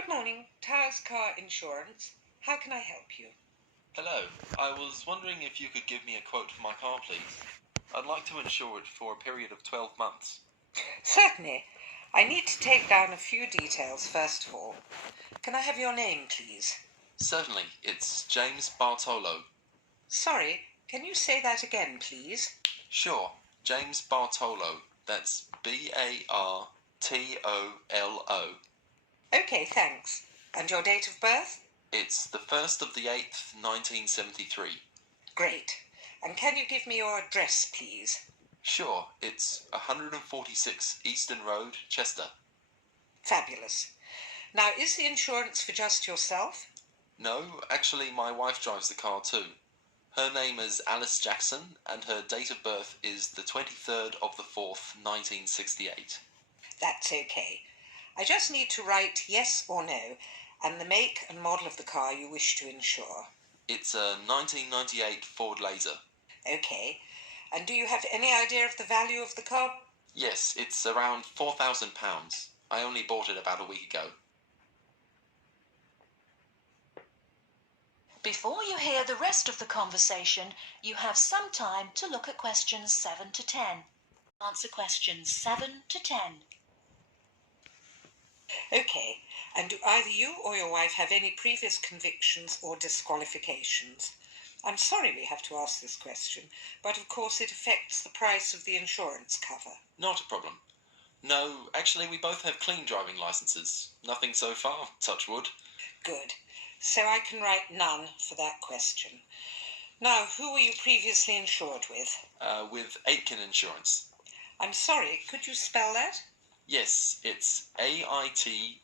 Good morning, Towers Car Insurance. How can I help you? Hello, I was wondering if you could give me a quote for my car, please. I'd like to insure it for a period of 12 months. Certainly. I need to take down a few details first of all. Can I have your name, please? Certainly, it's James Bartolo. Sorry, can you say that again, please? Sure, James Bartolo. That's Bartolo. Okay, thanks. And your date of birth? It's the 1st of the 8th, 1973. Great. And can you give me your address, please? Sure, it's 146 Eastern Road, Chester. Fabulous. Now, is the insurance for just yourself? No, actually my wife drives the car too. Her name is Alice Jackson, and her date of birth is the 23rd of the 4th, 1968. That's okay. I just need to write yes or no, and the make and model of the car you wish to insure. It's a 1998 Ford Laser. Okay. And do you have any idea of the value of the car? Yes, it's around £4,000. I only bought it about a week ago. Before you hear the rest of the conversation, you have some time to look at questions 7 to 10. Answer questions 7 to 10. Okay. And do either you or your wife have any previous convictions or disqualifications? I'm sorry we have to ask this question, but of course it affects the price of the insurance cover. Not a problem. No, actually we both have clean driving licenses. Nothing so far, touch wood. Good. So I can write none for that question. Now, who were you previously insured with? With Aitken Insurance. I'm sorry, could you spell that? Yes, it's AITKEN.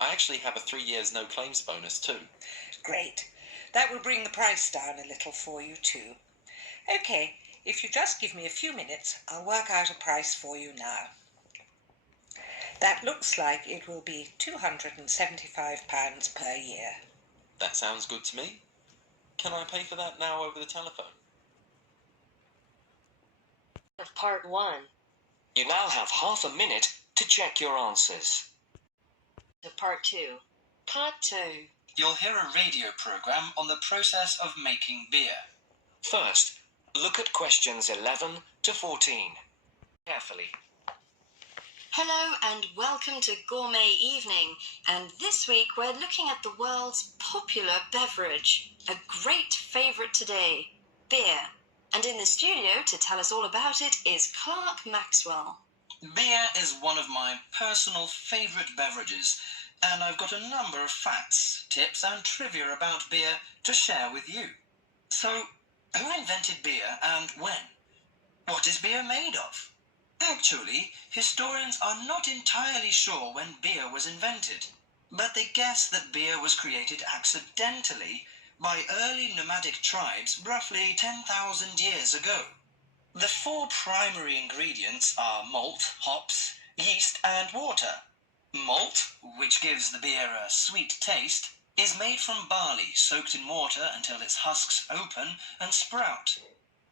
I actually have a 3 years no claims bonus too. Great. That will bring the price down a little for you too. Okay, if you just give me a few minutes, I'll work out a price for you now. That looks like it will be £275 per year. That sounds good to me. Can I pay for that now over the telephone? Of Part 1. You now have half a minute to check your answers. To Part 2. Part 2. You'll hear a radio program on the process of making beer. First, look at questions 11 to 14. Carefully. Hello and welcome to Gourmet Evening, and this week we're looking at the world's popular beverage, a great favourite today, beer. And in the studio to tell us all about it is Clark Maxwell. Beer is one of my personal favourite beverages, and I've got a number of facts, tips and trivia about beer to share with you. So, who invented beer and when? What is beer made of? Actually, historians are not entirely sure when beer was invented, but they guess that beer was created accidentally by early nomadic tribes roughly 10,000 years ago. The four primary ingredients are malt, hops, yeast and water. Malt, which gives the beer a sweet taste, is made from barley soaked in water until its husks open and sprout.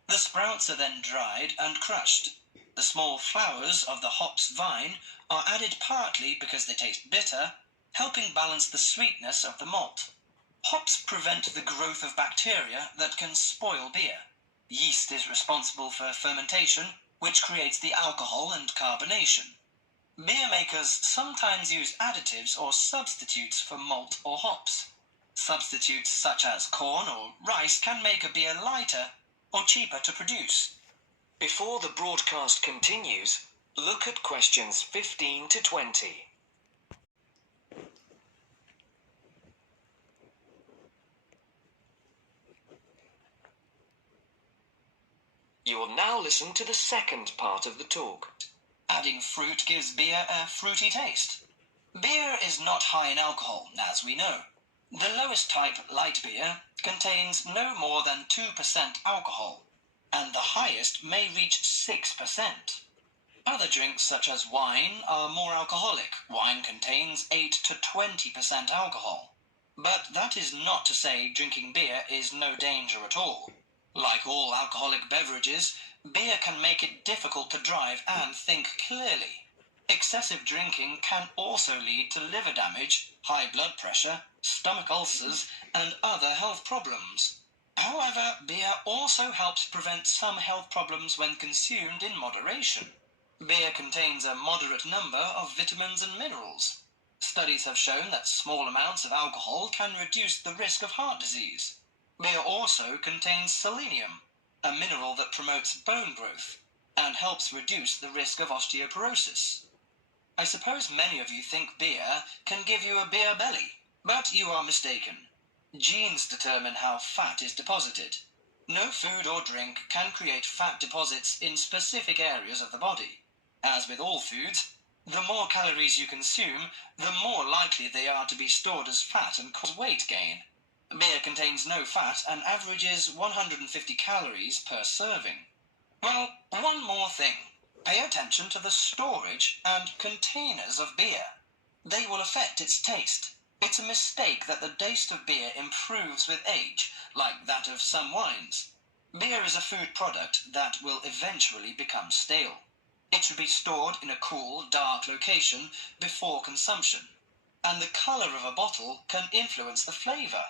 The sprouts are then dried and crushed. The small flowers of the hop's vine are added partly because they taste bitter, helping balance the sweetness of the malt. Hops prevent the growth of bacteria that can spoil beer. Yeast is responsible for fermentation, which creates the alcohol and carbonation. Beer makers sometimes use additives or substitutes for malt or hops. Substitutes such as corn or rice can make a beer lighter or cheaper to produce. Before the broadcast continues, look at questions 15 to 20. You will now listen to the second part of the talk. Adding fruit gives beer a fruity taste. Beer is not high in alcohol, as we know. The lowest type, light beer, contains no more than 2% alcohol, and the highest may reach 6%. Other drinks such as wine are more alcoholic. Wine contains 8 to 20% alcohol. But that is not to say drinking beer is no danger at all. Like all alcoholic beverages, beer can make it difficult to drive and think clearly. Excessive drinking can also lead to liver damage, high blood pressure, stomach ulcers, and other health problems. However, beer also helps prevent some health problems when consumed in moderation. Beer contains a moderate number of vitamins and minerals. Studies have shown that small amounts of alcohol can reduce the risk of heart disease. Beer also contains selenium, a mineral that promotes bone growth and helps reduce the risk of osteoporosis. I suppose many of you think beer can give you a beer belly, but you are mistaken. Genes determine how fat is deposited. No food or drink can create fat deposits in specific areas of the body. As with all foods, the more calories you consume, the more likely they are to be stored as fat and cause weight gain. Beer contains no fat and averages 150 calories per serving. Well, one more thing. Pay attention to the storage and containers of beer. They will affect its taste. It's a mistake that the taste of beer improves with age, like that of some wines. Beer is a food product that will eventually become stale. It should be stored in a cool, dark location before consumption. And the color of a bottle can influence the flavor.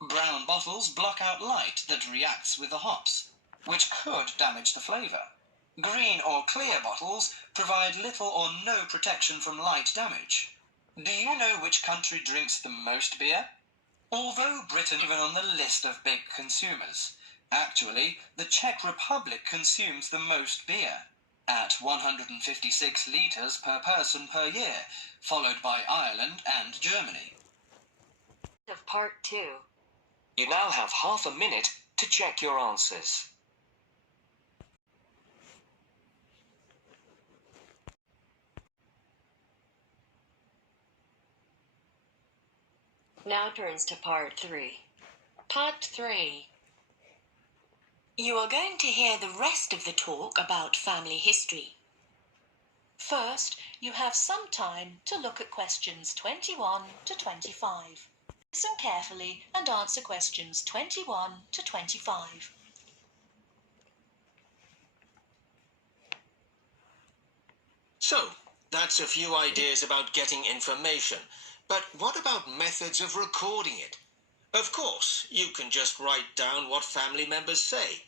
Brown bottles block out light that reacts with the hops, which could damage the flavor. Green or clear bottles provide little or no protection from light damage. Do you know which country drinks the most beer? Although Britain is even on the list of big consumers, actually the Czech Republic consumes the most beer, at 156 litres per person per year, followed by Ireland and Germany. Of Part 2. You now have half a minute to check your answers. Now turns to Part 3. Part 3. You are going to hear the rest of the talk about family history. First, you have some time to look at questions 21 to 25. Listen carefully and answer questions 21 to 25. So, that's a few ideas about getting information. But what about methods of recording it? Of course, you can just write down what family members say.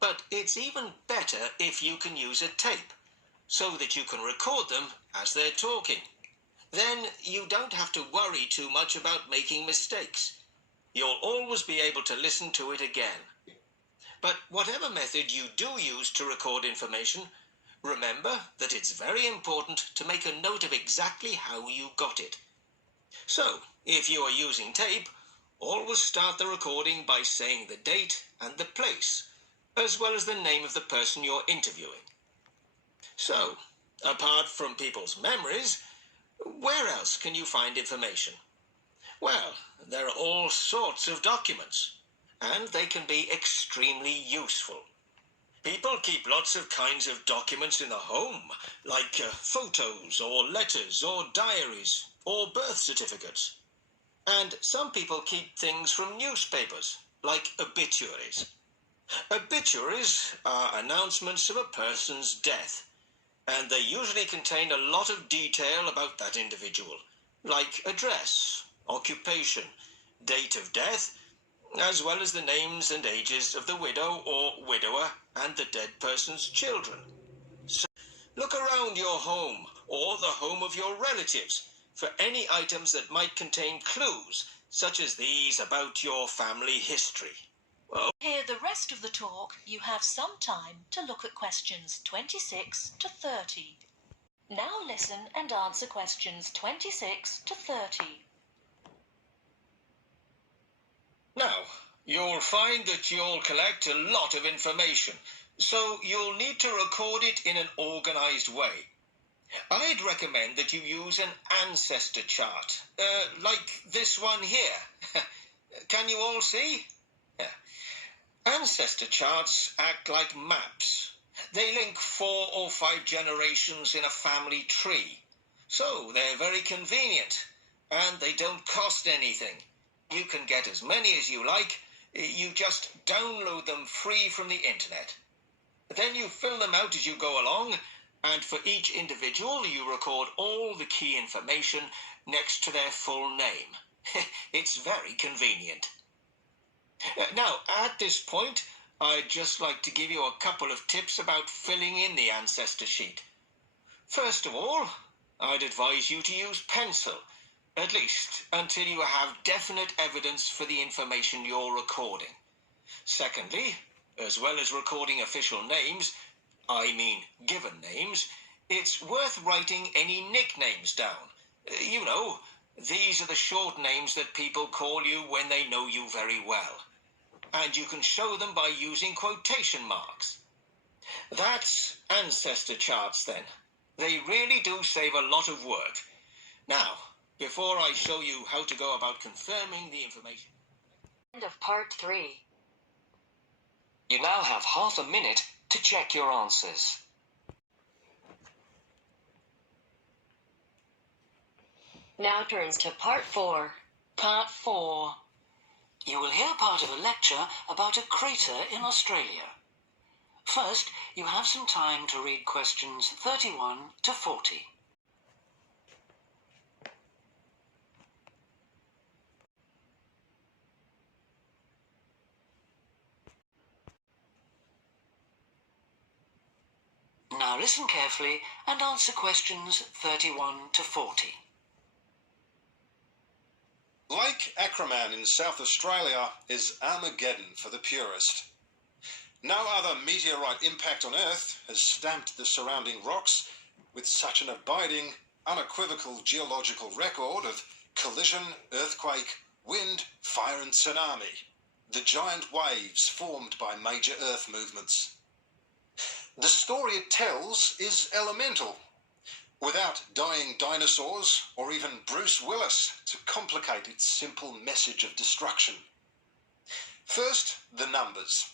But it's even better if you can use a tape, so that you can record them as they're talking. Then you don't have to worry too much about making mistakes. You'll always be able to listen to it again. But whatever method you do use to record information, remember that it's very important to make a note of exactly how you got it. So, if you are using tape, always start the recording by saying the date and the place, as well as the name of the person you're interviewing. So, apart from people's memories, where else can you find information? Well, there are all sorts of documents, and they can be extremely useful. People keep lots of kinds of documents in the home, like photos or letters or diaries or birth certificates. And some people keep things from newspapers, like obituaries. Obituaries are announcements of a person's death, and they usually contain a lot of detail about that individual, like address, occupation, date of death, as well as the names and ages of the widow or widower and the dead person's children. So look around your home or the home of your relatives for any items that might contain clues, such as these about your family history. To hear the rest of the talk, you have some time to look at questions 26 to 30. Now listen and answer questions 26 to 30. Now, you'll find that you'll collect a lot of information, so you'll need to record it in an organized way. I'd recommend that you use an Ancestor Chart, like this one here. Can you all see? Yeah. Ancestor charts act like maps. They link 4 or 5 generations in a family tree. So they're very convenient, and they don't cost anything. You can get as many as you like. You just download them free from the internet. Then you fill them out as you go along, And for each individual, you record all the key information next to their full name. It's very convenient. Now, at this point, I'd just like to give you a couple of tips about filling in the ancestor sheet. First of all, I'd advise you to use pencil, at least until you have definite evidence for the information you're recording. Secondly, as well as recording official names, I mean given names, it's worth writing any nicknames down. You know, these are the short names that people call you when they know you very well. And you can show them by using quotation marks. That's ancestor charts then. They really do save a lot of work. Now, before I show you how to go about confirming the information... End of part 3. You now have half a minute to check your answers. Now turns to part 4. Part 4. You will hear part of a lecture about a crater in Australia. First, you have some time to read questions 31 to 40. Now listen carefully and answer questions 31 to 40. Lake Acraman in South Australia is Armageddon for the purist. No other meteorite impact on Earth has stamped the surrounding rocks with such an abiding, unequivocal geological record of collision, earthquake, wind, fire and tsunami, the giant waves formed by major Earth movements. The story it tells is elemental, without dying dinosaurs or even Bruce Willis to complicate its simple message of destruction. First, the numbers.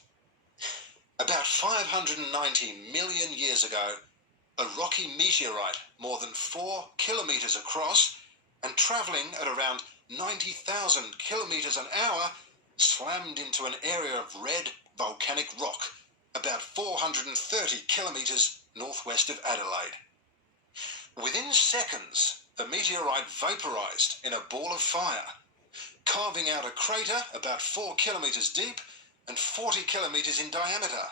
About 590 million years ago, a rocky meteorite more than 4 kilometres across and travelling at around 90,000 kilometres an hour slammed into an area of red volcanic rock about 430 kilometres northwest of Adelaide. Within seconds, the meteorite vaporised in a ball of fire, carving out a crater about 4 kilometres deep and 40 kilometres in diameter,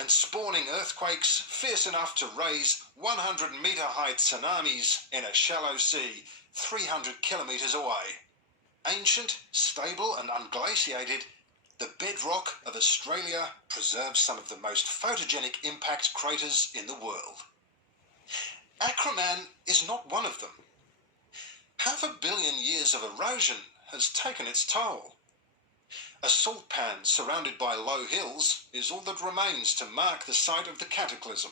and spawning earthquakes fierce enough to raise 100-metre high tsunamis in a shallow sea 300 kilometres away. Ancient, stable and unglaciated, the bedrock of Australia preserves some of the most photogenic impact craters in the world. Acraman is not one of them. 500 million years of erosion has taken its toll. A salt pan surrounded by low hills is all that remains to mark the site of the cataclysm.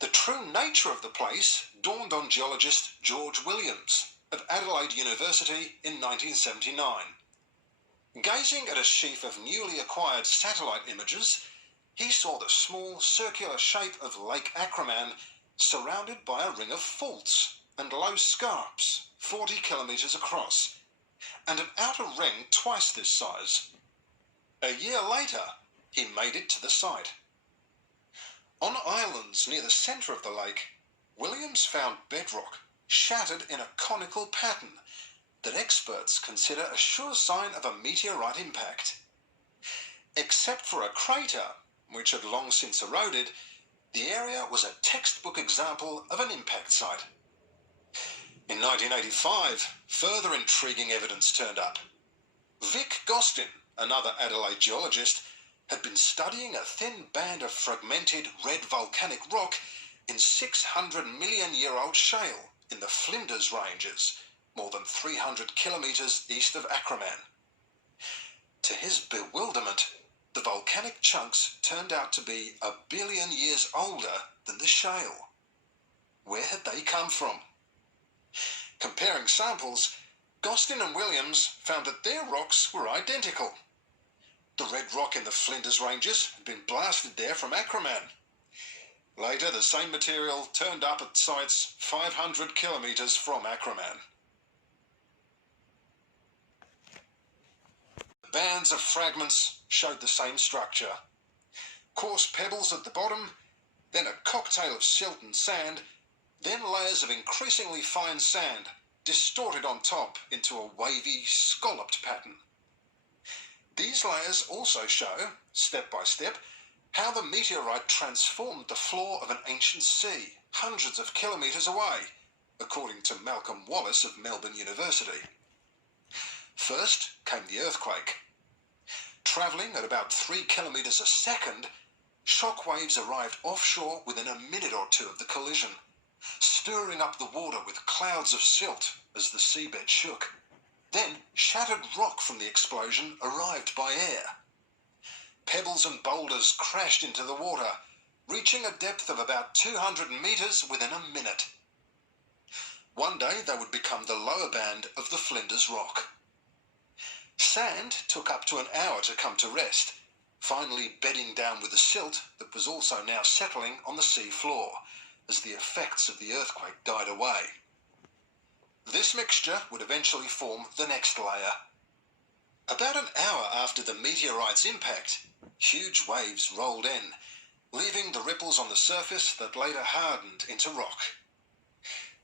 The true nature of the place dawned on geologist George Williams of Adelaide University in 1979. Gazing at a sheaf of newly acquired satellite images, he saw the small circular shape of Lake Acraman surrounded by a ring of faults and low scarps 40 kilometres across, and an outer ring twice this size. A year later, he made it to the site. On islands near the centre of the lake, Williams found bedrock shattered in a conical pattern that experts consider a sure sign of a meteorite impact. Except for a crater, which had long since eroded, the area was a textbook example of an impact site. In 1985, further intriguing evidence turned up. Vic Gostin, another Adelaide geologist, had been studying a thin band of fragmented red volcanic rock in 600-million-year-old shale in the Flinders Ranges, more than 300 kilometres east of Acraman. To his bewilderment, the volcanic chunks turned out to be 1 billion years older than the shale. Where had they come from? Comparing samples, Gostin and Williams found that their rocks were identical. The red rock in the Flinders Ranges had been blasted there from Acraman. Later, the same material turned up at sites 500 kilometres from Acraman. The bands of fragments showed the same structure. Coarse pebbles at the bottom then a cocktail of silt and sand, then layers of increasingly fine sand, distorted on top into a wavy, scalloped pattern. These layers also show, step by step, how the meteorite transformed the floor of an ancient sea hundreds of kilometres away, according to Malcolm Wallace of Melbourne University. First came the earthquake. Travelling at about 3 kilometres a second, shock waves arrived offshore within a minute or two of the collision, stirring up the water with clouds of silt as the seabed shook. Then shattered rock from the explosion arrived by air. Pebbles and boulders crashed into the water, reaching a depth of about 200 metres within a minute. One day they would become the lower band of the Flinders Rock. Sand took up to an hour to come to rest, finally bedding down with the silt that was also now settling on the sea floor as the effects of the earthquake died away. This mixture would eventually form the next layer. About an hour after the meteorite's impact, huge waves rolled in, leaving the ripples on the surface that later hardened into rock.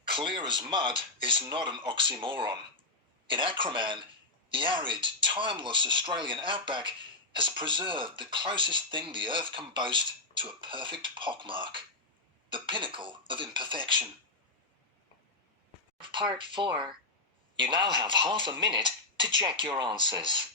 Clear as mud is not an oxymoron. In Acraman, the arid, timeless Australian outback has preserved the closest thing the earth can boast to a perfect pockmark, the pinnacle of imperfection. Part 4. You now have half a minute to check your answers.